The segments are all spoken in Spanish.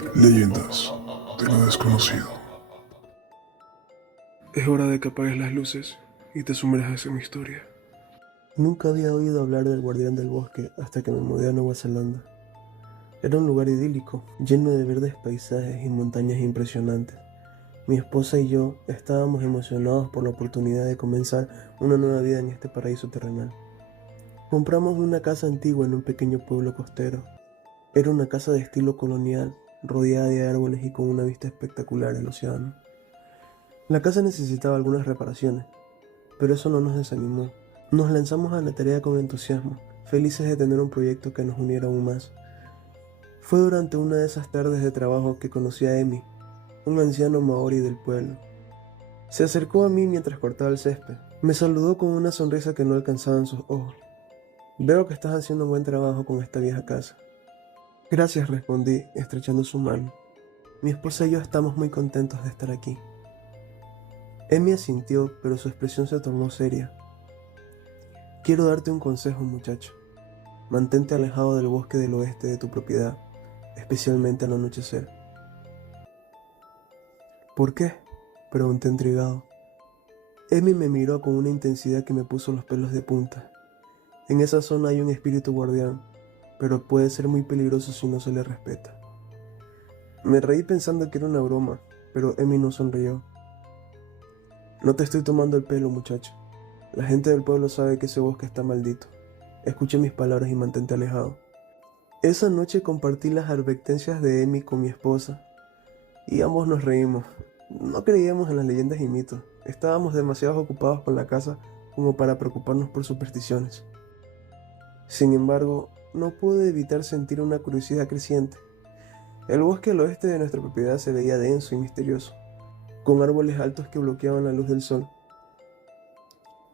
Leyendas de lo desconocido. Es hora de que apagues las luces y te sumerjas en mi historia. Nunca había oído hablar del guardián del bosque hasta que me mudé a Nueva Zelanda. Era un lugar idílico, lleno de verdes paisajes y montañas impresionantes. Mi esposa y yo estábamos emocionados por la oportunidad de comenzar una nueva vida en este paraíso terrenal. Compramos una casa antigua en un pequeño pueblo costero. Era una casa de estilo colonial, rodeada de árboles y con una vista espectacular al océano. La casa necesitaba algunas reparaciones, pero eso no nos desanimó. Nos lanzamos a la tarea con entusiasmo, felices de tener un proyecto que nos uniera aún más. Fue durante una de esas tardes de trabajo que conocí a Emi, un anciano maorí del pueblo. Se acercó a mí mientras cortaba el césped. Me saludó con una sonrisa que no alcanzaba en sus ojos. Veo que estás haciendo un buen trabajo con esta vieja casa. Gracias, respondí, estrechando su mano. Mi esposa y yo estamos muy contentos de estar aquí. Emi asintió, pero su expresión se tornó seria. Quiero darte un consejo, muchacho. Mantente alejado del bosque del oeste de tu propiedad, especialmente al anochecer. ¿Por qué?, pregunté intrigado. Emi me miró con una intensidad que me puso los pelos de punta. En esa zona hay un espíritu guardián, pero puede ser muy peligroso si no se le respeta. Me reí pensando que era una broma, pero Emi no sonrió. No te estoy tomando el pelo, muchacho. La gente del pueblo sabe que ese bosque está maldito. Escucha mis palabras y mantente alejado. Esa noche compartí las advertencias de Emi con mi esposa y ambos nos reímos. No creíamos en las leyendas y mitos. Estábamos demasiado ocupados con la casa como para preocuparnos por supersticiones. Sin embargo, no pude evitar sentir una curiosidad creciente. El bosque al oeste de nuestra propiedad se veía denso y misterioso, con árboles altos que bloqueaban la luz del sol.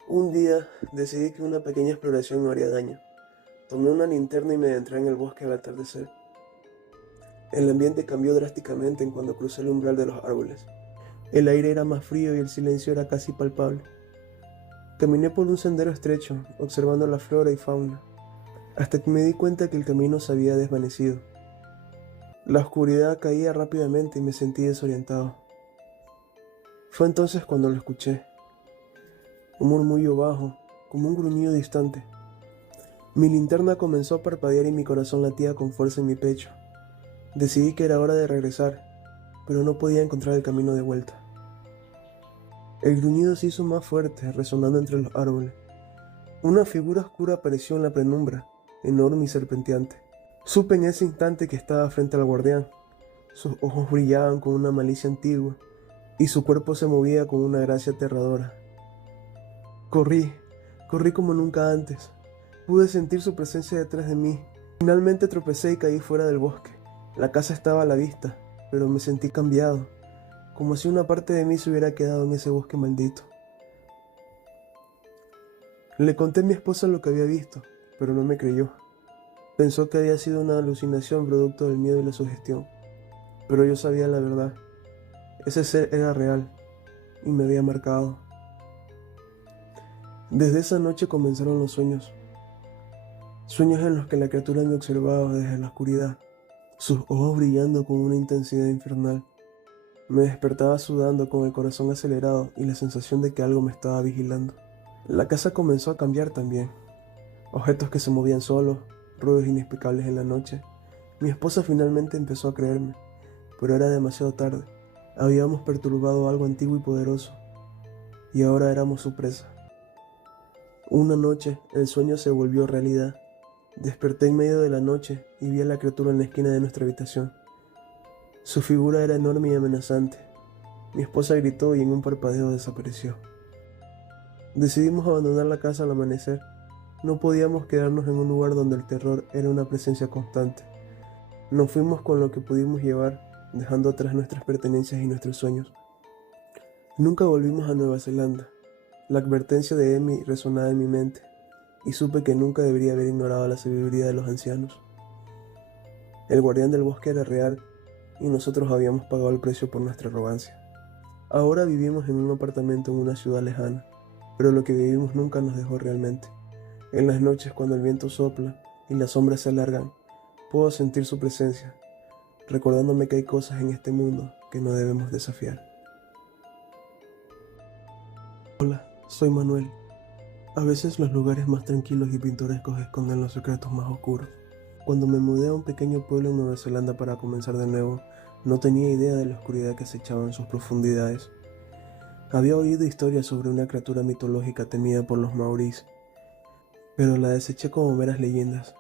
Un día decidí que una pequeña exploración no haría daño. Tomé una linterna y me adentré en el bosque al atardecer. El ambiente cambió drásticamente en cuando crucé el umbral de los árboles. El aire era más frío y el silencio era casi palpable. Caminé por un sendero estrecho, observando la flora y fauna, hasta que me di cuenta que el camino se había desvanecido. La oscuridad caía rápidamente y me sentí desorientado. Fue entonces cuando lo escuché. Un murmullo bajo, como un gruñido distante. Mi linterna comenzó a parpadear y mi corazón latía con fuerza en mi pecho. Decidí que era hora de regresar, pero no podía encontrar el camino de vuelta. El gruñido se hizo más fuerte, resonando entre los árboles. Una figura oscura apareció en la penumbra, enorme y serpenteante. Supe en ese instante que estaba frente al guardián. Sus ojos brillaban con una malicia antigua, y su cuerpo se movía con una gracia aterradora. Corrí como nunca antes. Pude sentir su presencia detrás de mí. Finalmente tropecé y caí fuera del bosque. La casa estaba a la vista, pero me sentí cambiado, como si una parte de mí se hubiera quedado en ese bosque maldito. Le conté a mi esposa lo que había visto, pero no me creyó. Pensó que había sido una alucinación producto del miedo y la sugestión. Pero yo sabía la verdad. Ese ser era real y me había marcado. Desde esa noche comenzaron los sueños. Sueños en los que la criatura me observaba desde la oscuridad, sus ojos brillando con una intensidad infernal. Me despertaba sudando con el corazón acelerado y la sensación de que algo me estaba vigilando. La casa comenzó a cambiar también. Objetos que se movían solos, ruidos inexplicables en la noche. Mi esposa finalmente empezó a creerme, pero era demasiado tarde. Habíamos perturbado algo antiguo y poderoso, y ahora éramos su presa. Una noche, el sueño se volvió realidad. Desperté en medio de la noche y vi a la criatura en la esquina de nuestra habitación. Su figura era enorme y amenazante. Mi esposa gritó y en un parpadeo desapareció. Decidimos abandonar la casa al amanecer. No podíamos quedarnos en un lugar donde el terror era una presencia constante. Nos fuimos con lo que pudimos llevar, dejando atrás nuestras pertenencias y nuestros sueños. Nunca volvimos a Nueva Zelanda. La advertencia de Emi resonaba en mi mente, y supe que nunca debería haber ignorado la sabiduría de los ancianos. El guardián del bosque era real, y nosotros habíamos pagado el precio por nuestra arrogancia. Ahora vivimos en un apartamento en una ciudad lejana, pero lo que vivimos nunca nos dejó realmente. En las noches, cuando el viento sopla y las sombras se alargan, puedo sentir su presencia. recordándome que hay cosas en este mundo que no debemos desafiar. Hola, soy Manuel. A veces los lugares más tranquilos y pintorescos esconden los secretos más oscuros. Cuando me mudé a un pequeño pueblo en Nueva Zelanda para comenzar de nuevo, no tenía idea de la oscuridad que acechaba en sus profundidades. Había oído historias sobre una criatura mitológica temida por los maorís, pero la deseché como meras leyendas.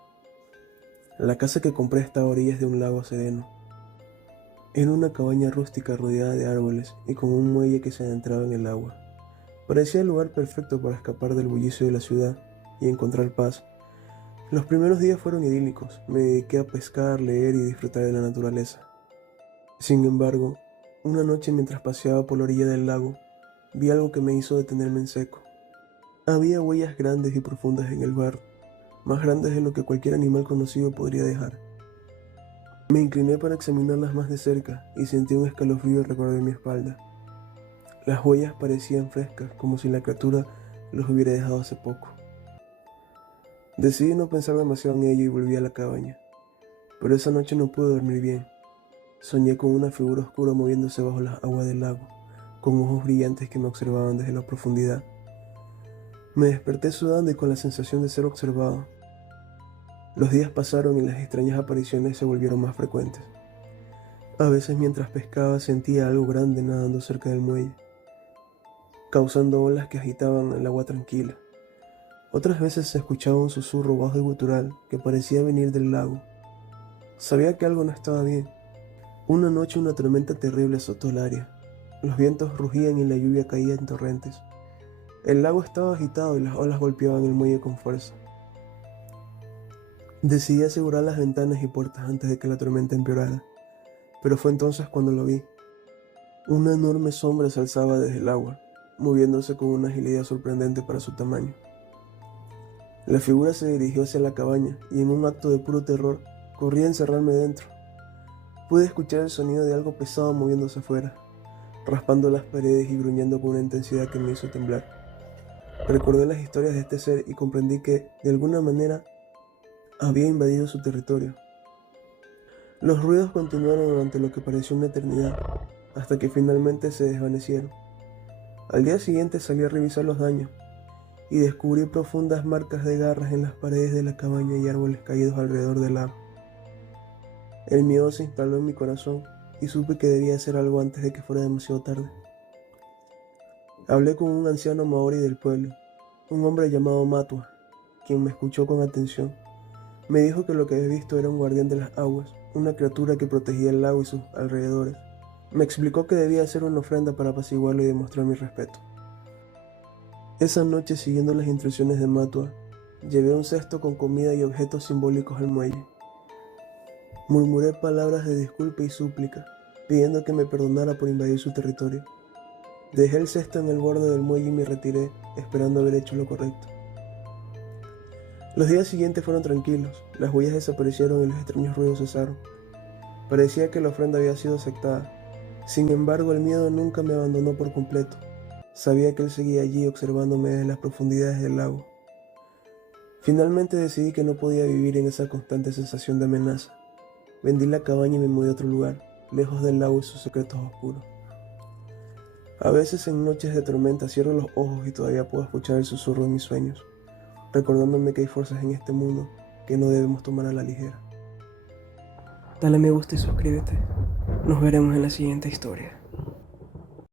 La casa que compré está a orillas de un lago sereno. Era una cabaña rústica rodeada de árboles y con un muelle que se adentraba en el agua. Parecía el lugar perfecto para escapar del bullicio de la ciudad y encontrar paz. Los primeros días fueron idílicos. Me dediqué a pescar, leer y disfrutar de la naturaleza. Sin embargo, una noche mientras paseaba por la orilla del lago, vi algo que me hizo detenerme en seco. Había huellas grandes y profundas en el barro, más grandes de lo que cualquier animal conocido podría dejar. Me incliné para examinarlas más de cerca y sentí un escalofrío recorrer mi espalda. Las huellas parecían frescas, como si la criatura los hubiera dejado hace poco. Decidí no pensar demasiado en ello y volví a la cabaña. Pero esa noche no pude dormir bien. Soñé con una figura oscura moviéndose bajo las aguas del lago, con ojos brillantes que me observaban desde la profundidad. Me desperté sudando y con la sensación de ser observado. Los días pasaron y las extrañas apariciones se volvieron más frecuentes. A veces mientras pescaba sentía algo grande nadando cerca del muelle, causando olas que agitaban el agua tranquila. Otras veces se escuchaba un susurro bajo y gutural que parecía venir del lago. Sabía que algo no estaba bien. Una noche una tormenta terrible azotó el área. Los vientos rugían y la lluvia caía en torrentes. El lago estaba agitado y las olas golpeaban el muelle con fuerza. Decidí asegurar las ventanas y puertas antes de que la tormenta empeorara, pero fue entonces cuando lo vi. Una enorme sombra se alzaba desde el agua, moviéndose con una agilidad sorprendente para su tamaño. La figura se dirigió hacia la cabaña y en un acto de puro terror corrí a encerrarme dentro. Pude escuchar el sonido de algo pesado moviéndose afuera, raspando las paredes y gruñendo con una intensidad que me hizo temblar. Recordé las historias de este ser y comprendí que, de alguna manera, había invadido su territorio. Los ruidos continuaron durante lo que pareció una eternidad, hasta que finalmente se desvanecieron. Al día siguiente salí a revisar los daños y descubrí profundas marcas de garras en las paredes de la cabaña y árboles caídos alrededor del lago. El miedo se instaló en mi corazón y supe que debía hacer algo antes de que fuera demasiado tarde. Hablé con un anciano maorí del pueblo, un hombre llamado Matua, quien me escuchó con atención. Me dijo que lo que había visto era un guardián de las aguas, una criatura que protegía el lago y sus alrededores. Me explicó que debía hacer una ofrenda para apaciguarlo y demostrar mi respeto. Esa noche, siguiendo las instrucciones de Matua, llevé un cesto con comida y objetos simbólicos al muelle. Murmuré palabras de disculpa y súplica, pidiendo que me perdonara por invadir su territorio. Dejé el cesto en el borde del muelle y me retiré, esperando haber hecho lo correcto. Los días siguientes fueron tranquilos, las huellas desaparecieron y los extraños ruidos cesaron. Parecía que la ofrenda había sido aceptada. Sin embargo, el miedo nunca me abandonó por completo. Sabía que él seguía allí observándome desde las profundidades del lago. Finalmente decidí que no podía vivir en esa constante sensación de amenaza. Vendí la cabaña y me mudé a otro lugar, lejos del lago y sus secretos oscuros. A veces en noches de tormenta cierro los ojos y todavía puedo escuchar el susurro de mis sueños, recordándome que hay fuerzas en este mundo que no debemos tomar a la ligera. Dale me gusta y suscríbete. Nos veremos en la siguiente historia.